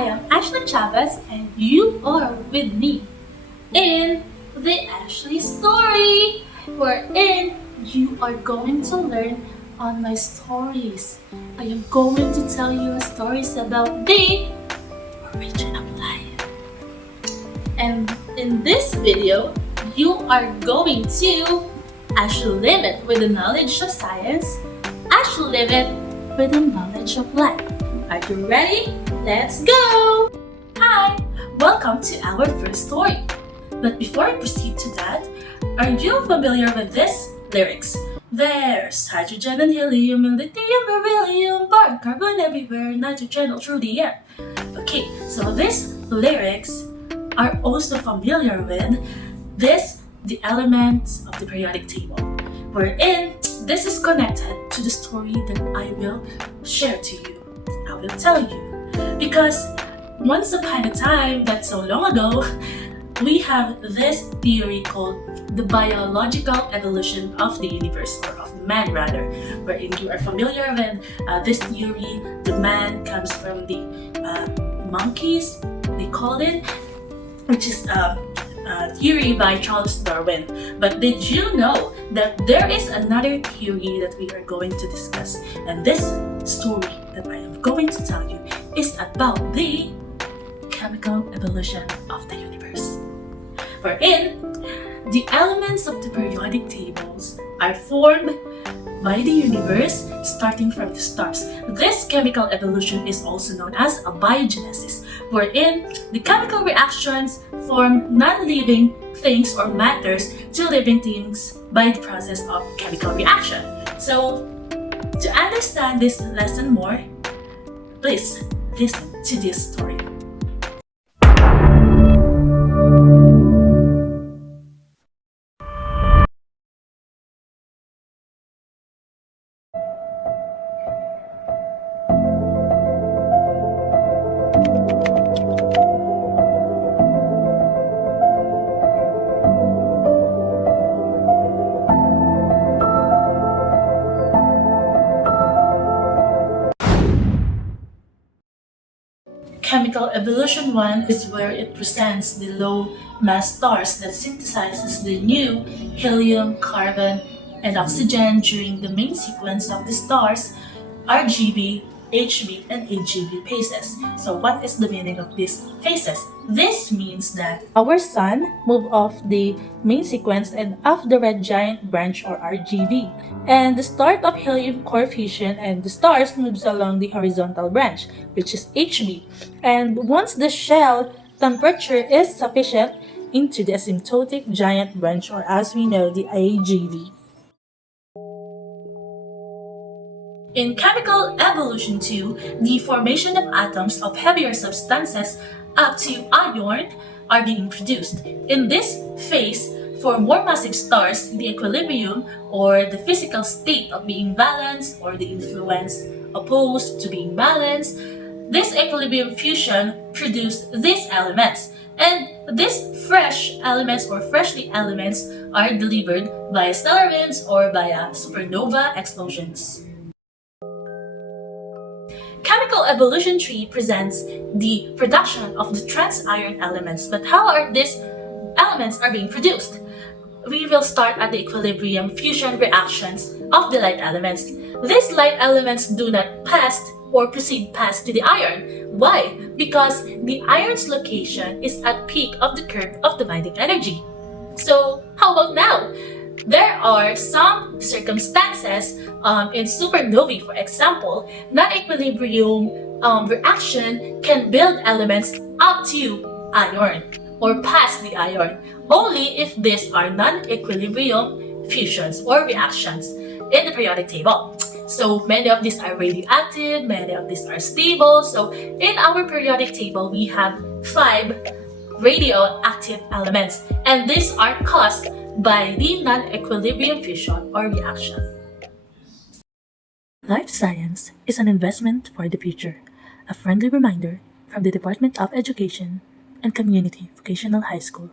I am Ashley Chavez and you are with me in the Ashley story, wherein you are going to learn on my stories. I am going to tell you stories about the origin of life. And in this video, you are going to actually live it with the knowledge of science, actually live it with the knowledge of life. Are you ready? Let's go! Hi! Welcome to our first story. But before I proceed to that, are you familiar with this lyrics? There's hydrogen and helium and lithium, beryllium, boron, carbon everywhere, nitrogen all through the air. Okay, so these lyrics are also familiar with the elements of the periodic table, wherein this is connected to the story that I will share to you. I will tell you. Because once upon a time, that's so long ago, we have this theory called the biological evolution of the universe, or of man rather, wherein you are familiar with this theory. The man comes from the monkeys, they call it, which is a theory by Charles Darwin. But did you know that there is another theory that we are going to discuss? And this story that I am going to tell you is about the chemical evolution of the universe, wherein the elements of the periodic tables are formed by the universe starting from the stars. This chemical evolution is also known as abiogenesis, wherein the chemical reactions form non-living things or matters to living things by the process of chemical reaction. So, to understand this lesson more, please listen to this story. Chemical evolution 1 is where it presents the low mass stars that synthesizes the new helium, carbon, and oxygen during the main sequence of the stars, RGB, HB, and AGB phases. So what is the meaning of these phases? This means that our sun moved off the main sequence and off the red giant branch, or RGB, and the start of helium core fusion and the stars moves along the horizontal branch, which is HB. And once the shell temperature is sufficient, into the asymptotic giant branch, or as we know, the AGB. In chemical evolution 2, the formation of atoms of heavier substances up to iron are being produced. In this phase, for more massive stars, the equilibrium, or the physical state of being balanced, or the influence opposed to being balanced, this equilibrium fusion produce these elements. And these fresh elements, or freshly elements, are delivered via stellar winds or via supernova explosions. Chemical evolution 3 presents the production of the trans-iron elements. But how are these elements are being produced? We will start at the equilibrium fusion reactions of the light elements. These light elements do not pass or proceed past to the iron. Why? Because the iron's location is at peak of the curve of the binding energy. So how about now? There are some circumstances in supernovae, for example, non-equilibrium reaction can build elements up to iron or past the iron, only if these are non-equilibrium fusions or reactions in the periodic table. So many of these are radioactive, many of these are stable. So in our periodic table, we have 5 radioactive elements, and these are caused by the non-equilibrium fusion or reaction. Life science is an investment for the future. A friendly reminder from the Department of Education and Community Vocational High School.